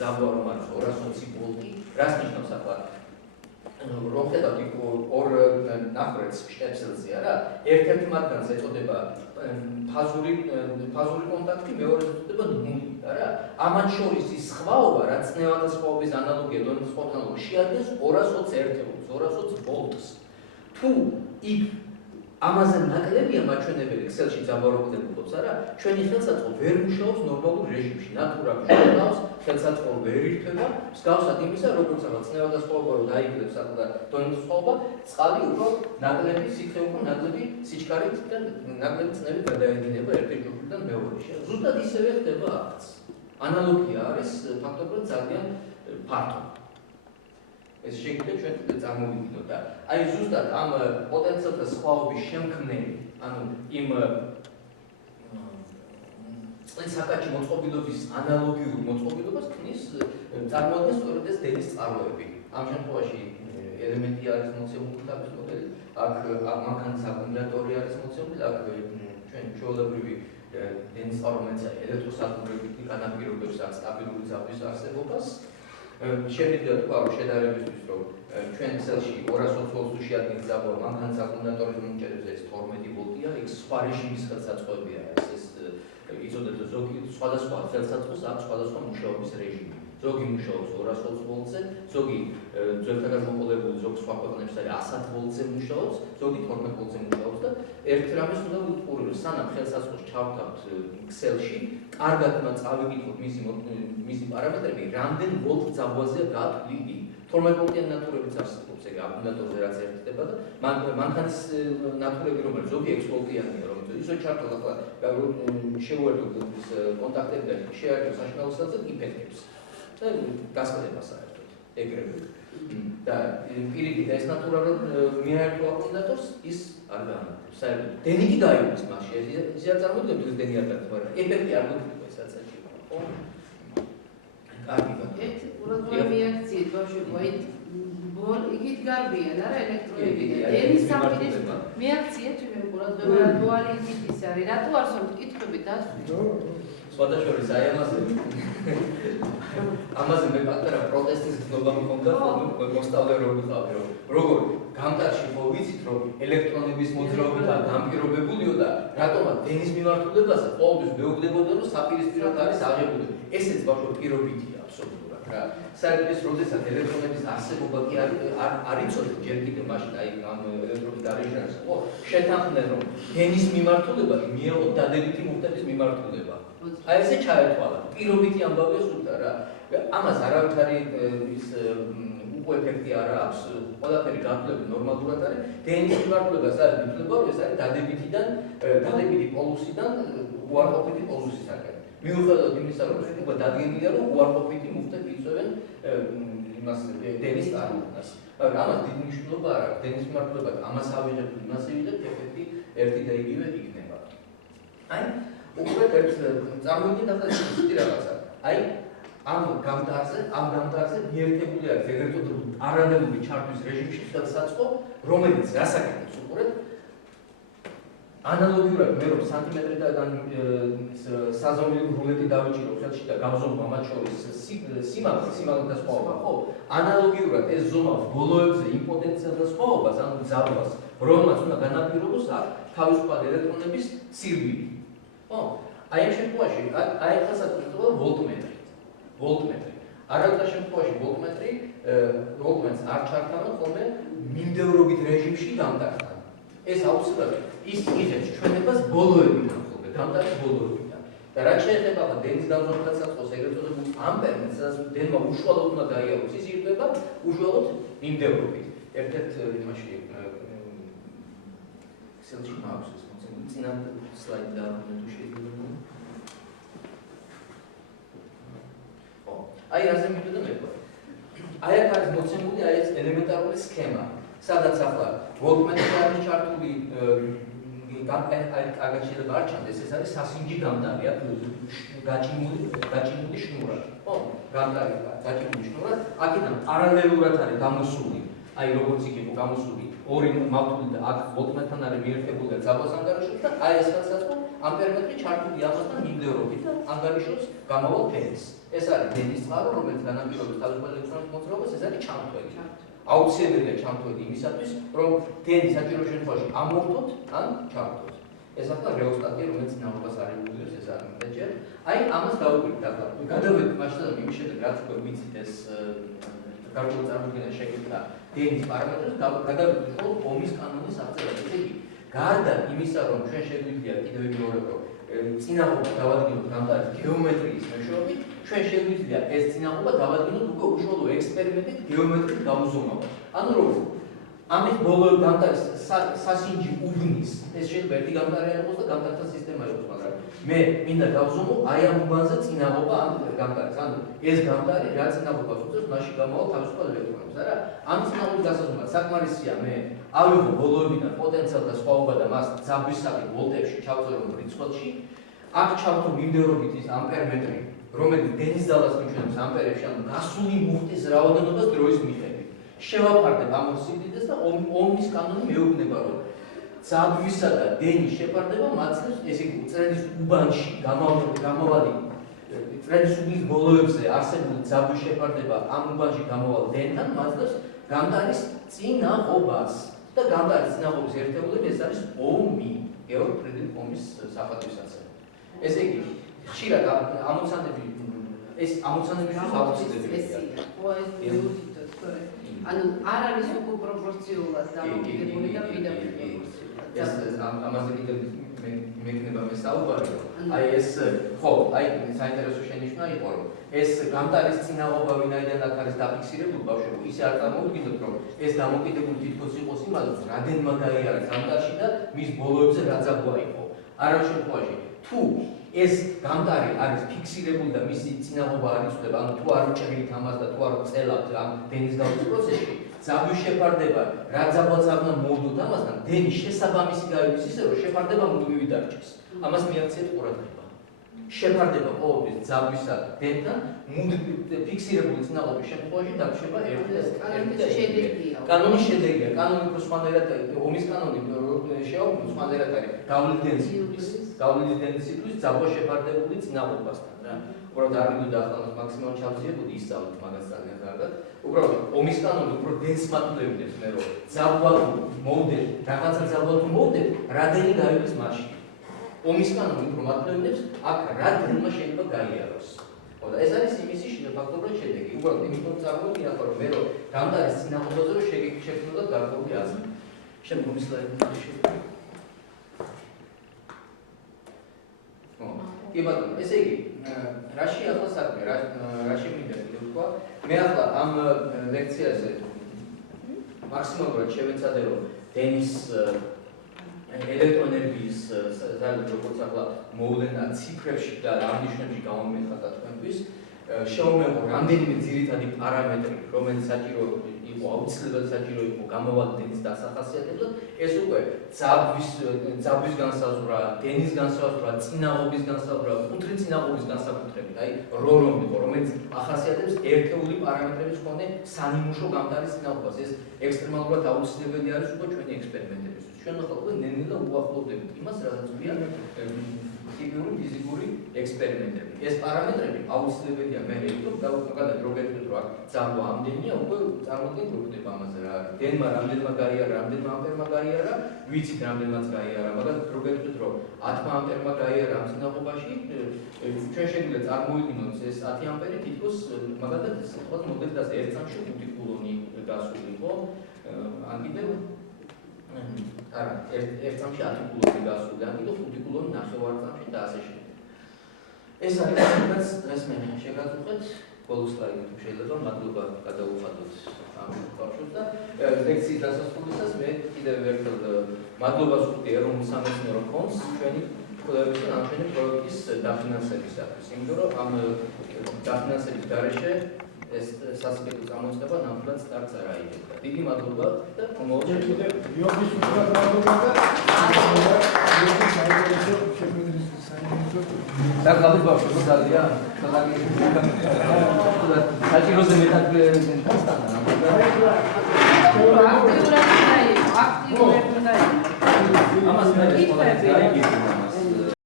ძაბვა რომ არის 220 ვოლტი, რას ნიშნავს ახლა? რომ ხედავთ იქ ორ ნახრեց შტეპსელზე არა, ერთ-ერთი მათგანს ეწოდება ფაზური კონტაქტი, მეორეს ეწოდება ნული, არა? ამან შორის ის სხვაობა, რაც წნევათა სხვაობის ანალოგია, დონის სხვაობის ანალოგია, შეადგენს 220 ერთეულს, 220 ვოლტს. თუ იქ ამაზე ნაკლებია მაჩვენებელი ქსელში ძაბვა არა, ჩვენი ხელსაწყო ვერ მუშაობს ნორმალურ რეჟიმში, ნატურა მუშაობს, ხელსაწყო ვერ ირთვება, მსგავსად იმისა, როგორც ახლა წნევათა სხვაობა რომ დაიკლებს ახლა დონის სხვაობა, წყალი უფრო ნაკლები სითხე უფრო ნაკლები სიჩქარით და ნაკლები წნევით გადაედინება ერთი ჯგუფიდან მეორეში. ზუსტად ისევე ხდება აქაც. ანალოგია არის ფაქტობრივად ძალიან ფართო. ეს შეგვიძლია ჩვენ წარმოვიდგინოთ და აი ზუსტად ამ პოტენციალთა სხვაობის შემქმნელი, ანუ იმ წყლის საკაჭი მოწყობილობის ანალოგიურ მოწყობილობას ქმნის წარმოადგენს სწორედ ეს დენის წყაროები. ამ შემთხვევაში ელემენტი არის მოცემული თავის მოდელი, აქ მანქანის აკუმულატორი არის მოცემული, აქ ჩვენ ჩვეულებრივი დენის წყაროებიც ელექტროსადგურები განაპირობებს ამ სტაბილური ძაბვის არსებობას. Შემიძლია თქვა რომ შედარებისთვის რომ ჩვენ ქსელში 220 ვოლტს შეადგენს ძაბვა მანქანის აკუმულატორის მომჭერებზე ეს 12 ვოლტია, იქ სხვა რეჟიმის ხელსაწყოებია ეს იწოდეთ ზოგი სხვადასხვა ხელსაწყოს აქვს სხვადასხვა მუშაობის რეჟიმი. ზოგი მუშაობს 220 ვოლტზე, ზოგი ძველთაგან მოყოლებული ზოგი სხვა ქვეყნებში არის 100 ვოლტზე მუშაობს, ზოგი 12 ვოლტზე მუშაობს და ერთ რამეს უნდა ვუყურო რომ სანამ ხელსაწყოს ჩავთავთ ქსელში, კარგად უნდა წავიკითხოთ მისი პარამეტრები, რამდენ ვოლტ ძაბვაზეა გათვლილი. 12 ვოლტიანი ნატურებიც არსებობს ეგ აკუმულატორზე რაც ერთდება და მანქანის ნატურები რომელიც ზოგი 6 ვოლტიანია რომ ისო ჩართულ ახლა შევუერთოთ ის კონტაქტები და შეაერთოთ საშინაო ქსელზე იფექტებს. და გასკდება საერთოდ ეგრევე და პირიქით ეს ნატურა რომ მიაერთო აკუმულატორს ის არ განაგებს საერთოდ დენი კი გაიგებს მასში ეს არ წარმოიდგენთ ეს დენი არ გაიგებს მაგრამ ეფექტი არ გვიქნება ეს აცაში ხო კარგი ეს უბრალოდ რეაქცია ბავშვებო აი ბოლ იქით გარბიან არა ელექტრონები და დენის საფინის რეაქცია ჩვენ უბრალოდ დუალი ტიპის არის რატო არსებობს კითხვები დასვით სხვადასხვა აი ამაზე მე პატარა პროტესტის გზნობა მქონდა მოსწავლე რომ ვიყავი რომ როგორ გამტარში ხო ვიცით რომ ელექტრონების მოძრაობა განპირობებულიო და რატომაც დენის მიმართულებაზე ყოველთვის მეუბნებოდა რომ საპირისპიროდ არის აღებული ესეც ბავშვო პირობითია აბსოლუტურად რა საერთოდ ეს როდესაც ელექტრონების არსებობა კი არ იცოდეთ ჯერ კიდევ მაშინ აი ამ ელექტრონების დარეჟანს ხო შეთანხმდნენ რომ დენის მიმართულება მიეღოთ დადებითი მუხტების მიმართულება აი ესე ჩაერთვალა პირობითი ამბავია სულთა რა ამას არავითარი ის უკვე ეფექტი არ აქვს ყველაფერი გათვლები ნორმალურად არის დენის მიმართულებას არის მითვლება რომ ეს არის დადებითი პოლუსიდან უარყოფითი პოლუსისაკენ მიუხედავად იმისა რომ უკვე დადგენილია რომ უარყოფითი მუხტები იწვევენ იმას დენის წარმოქმნას მაგრამ ამას დიდი მნიშვნელობა არ აქვს დენის მიმართულება ამას ავიღებთ იმას ავიღებთ ეფექტი ერთი და იგივე იქნება აი უკვე წარმოიდგინეთ ახლა ისეთი რაღაცა აი ამ გამტარზე მიერთებული არის ეგრეთ წოდებული პარალელური ჩართვის რეჟიმში ხელსაწყო რომელიც გასაკეთებს უყურეთ ანალოგიურად მე რომ სანტიმეტრიდან საზომილი რულეტი დავიჭირო ხელში და გავზომვა მათ შორის სიმაღლე და სხვაობა ხო ანალოგიურად ეს ზომა ბოლოებზე იმ პოტენციალს და სხვაობას ანუ ძაბვას რომელმაც უნდა განაპირობოს თავისუფლად ელექტრონების სირბილი ხო აი ამ შემთხვევაში აი ხელსაწყო ვოლტმეტრი არავითარ შემთხვევაში ვოლტმეტს არ ჩართავენ ხოლმე მიმდევრობით რეჟიმში გამტართან ეს აუცილებლად ის იღებს ჩვენებას ბოლოებიდან ხოლმე გამტარის ბოლოებიდან და რაც შეეხება დენის გამზომვა ხელსაწყოს ეგრეთ წოდებულ ამპერმენტს სადაც დენმა უშუალოდ უნდა გაიაროს ის ირთვება უშუალოდ მიმდევრობით ერთ-ერთ იმაში ქსელში მაქვს ეს მოცემული წინა სლაიდი დავამატე თუ შეიძლება აი ასე მითხრა მე. აი აქ არის მოცემული აი ეს ელემენტარული სქემა, სადაც ახლა ვოლტმეტრი არის ჩართული კარგად შეიძლება არ ჩანდეს, ეს არის სასინჯი გამტარი, აქ გაჭიმული შნურა. ხო, გამტარი გაჭიმული შნურა, აქედან პარალელურად არის გამოსული, აი როგორც იქ იყო გამოსული ორი მავთული და აქ ვოლტმეტრთან არის მიერთებული და ძაბვას ანგარიშობს და აი ეს ხელსაწყო ამპერმეტრი ჩართული ამასთან მიმდევრობით და ანგარიშობს გამავალ ფენს. ეს არის დენის წყარო, რომელიც განაპირობებს თავისუფალ ელექტრონულ მოძრაობას, ეს არის ჩამთველი. აუცილებელია ჩამთველი იმისათვის, რომ დენი საჭირო შემთხვევაში ამოვხდოთ ან ჩავხდოთ. ეს ახლა რეოსტატია, რომელიც ნაობას არ იგულებს, ეს არის მეტჯერ. აი, ამას დავუკვირდით ახლა. გადავედით მასშტაბში იმის შემდეგ, რაც უკვე ვიცით ეს გარკვეული წარმოდგენა შეგიძლია დენის პარამეტრებს, გადავედით მხოლოდ ომის კანონის აღწერას. ესე იგი, გარდა იმისა, რომ ჩვენ შეგვიძლია კიდევ ვიმეორებ, რომ წინაღობა დავადგინოთ გამტარი გეომეტრიის მეშვეობით, ჩვენ შეგვიძლია ეს წინაღობა დავადგინოთ უკვე უშუალო ექსპერიმენტით გეომეტრიის გაუზომავად. ანუ როგორ ამის ბოლო გამტარის სასინჯი უბნის ეს შეიძლება ერთი გამტარი არ იყოს და გამტართა სისტემა იყოს, მაგრამ მე მინდა გავზომო აი ამ უბანზე წინაღობა ამ გამტარის. ანუ ეს გამტარი რა წინაღობას უწევს, მაშინ გამოვა თავისუფალ ელექტრონებს, არა? ამ წინაღობის გასაზომად საკმარისია მე ავიღო ბოლოებიდან პოტენციალთა სხვაობა და მას ძაბვისაკი ვოლტებში ჩავწერო ბრიცხველში, აქ ჩავთო მიმდევრობით ის ამპერმეტრი, რომელიც დენის ძალას მიჩვენებს ამპერებში, ანუ გასული მუხტის რაოდენობას დროის მიხედვით. შევაფარდებ ამ სიდიდეს და ომის კანონი მეუბნება, რომ ძაბვისა და დენის შეფარდება მაცნობს, ესე იგი, წრედის უბანში გამავალი წრედის უბნის ბოლოებზე არსებული ძაბვის შეფარდება ამ უბანში გამავალ დენთან მაცნობს გამტარის წინაღობას. და გამტარის წინაღობის ერთეულები ეს არის ომი, გეორგ ფრიდრიხ ომის საფათვისაცემი. ესე იგი, ხშირად ამოცანები ეს ამოცანებისთვის აუცილებელია. ანუ არ არის უკვე პროპორციულად დამოკიდებული და პირდაპირ პროპორციულად. ეს ამაზე კიდევ მექნება მე საუბარი. აი ეს ხო, აი საინტერესო შენიშვნა იყო, რომ ეს გამტარის წინაღობა ვინაიდან აქ არის დაფიქსირებული ბავშვებო, ისე არ წარმოვიდგინოთ, რომ ეს დამოკიდებული თითქოს იყოს იმაზე, რამდენმა გაიარა გამტარში და მის ბოლოებზე რა ძაბვა იყო. არა შემთხვევაში, თუ ეს გამტარი არის ფიქსირებული და მისი წინაღობა არ იცვლება, ანუ თუ არ უჭერით ამას და თუ არ წელავთ ამ დენის გავლის პროცესში, ძაბვის შეფარდება, რა ძაბვაც არ უნდა მოვდოთ ამასთან, დენის შესაბამისი გაიგოს ისე, რომ შეფარდება მუდმივი დარჩეს. ამას მიაქციეთ ყურადღება. შეფარდება ყოველთვის ძაბვისა დენთან, ფიქსირებული წინაღობის შემთხვევაში დარჩება კანონის შედეგია. კანონი უფრო სხვანაირად ომის კანონი შეაუქმებს სხვანაირად არის გავლენის დენის ძაბვა შეფარდებული წინაღობასთან რა. უბრალოდ არ მიდოდა ახლა მაქსიმალურად ჩავზიებოდი ისწავლეთ მაგას ძალიან კარგად. უბრალოდ ომის კანონი უფრო დენს მატულებდეს მე რომ ძაბვა მოვდეთ, რაღაცა ძაბვა თუ მოვდეთ, რადენი გაივლის მასში. ომის კანონი უფრო მატულებდებს აქ რა დენმა შეიძლება გაიაროს. და ეს არის იმისი ფაქტობრივად შედეგი. უბრალოდ იმიტომ წარმოვიდგინე ახლა რომ მე რომ გამტარის წინაღობაზე რომ შეგექცექნოდათ გარკვეული აზრი. შემდგომი სლაიდები შეიძლება. კი ბატონო, ესე იგი, რაში ახლა საქმე, რაში მინდა კიდევ თქვა, მე ახლა ამ ლექციაზე მაქსიმალურად შევეცადე რომ დენის ელექტროენერგიის როგორც ახლა მოვლენა ციფრებში და რამნიშნებში გამომეხატა თქვენთვის, შევმეღო რამდენიმე ძირითადი პარამეტრი, რომელიც საჭირო იყო, აუცილებელი საჭირო იყო გამოვალი დენის დასახასიათებლად, ეს უკვე ძაბვის განსაზღვრა, დენის განსაზღვრა, წინაღობის განსაზღვრა, კუთრი წინაღობის განსაკუთრებით, აი რომ იყო, რომელიც ახასიათებს ერთეული პარამეტრების მქონე სანიმუშო გამტარის წინაღობას. ეს ექსტრემალურად აუცილებელი არის უკვე ჩვენი ექსპერიმენტებისთვის. ჩვენ ახლა უკვე ნელ-ნელა უახლოვდებით იმას, რაც გვია ქიმიური, ფიზიკური ექსპერიმენტები. ეს პარამეტრები აუცილებელია მე რომ გავუკეთოთ როგერტით რომ ძაბვა ამდენია, უკვე წარმოდგენით რო ხდება ამაზე რა არის. დენმა რამდენმა გაიარა, რამდენმა ამპერმა გაიარა, ვიცით რამდენმაც გაიარა, მაგრამ როგერტით რომ 10 ამპერმა გაიარა ამ წინაღობაში, ჩვენ შეგვიძლია წარმოვიდგინოთ ეს 10 ამპერი თითქოს მაგალითად თქვათ მოდელს 1 წამში 5 კულონი გასული იყო, ან კიდევ არა, 1 წამში 10 კულონი გასული, ან კიდევ 5 კულონი 9 წამში და ასე შემდეგ. ეს არის რაც დღეს მე შეგაწუხეთ, ბოლო სლაიდი თუ შეიძლება, მადლობა გადავუხადოთ ამ ბავშვებს და ლექციის დასასრულისას მე კიდევ ერთხელ მადლობას ვუხდი ეროვნულ სამეცნიერო ფონდს ჩვენი კვლევების და ჩვენი პროექტის დაფინანსებისათვის, იმიტომ რომ ამ დაფინანსების გარეშე ეს სასწრაფო გამოცხადება ნამდვილად სტარტს არ აიღებდა. დიდი მადლობა და მომავალში იობის მადლობა და გავით ბავშვებო ძალიან საჭიროზე მეტად გასტანა აქტიურად უნდა იყოს. ამას მე ეს ყველა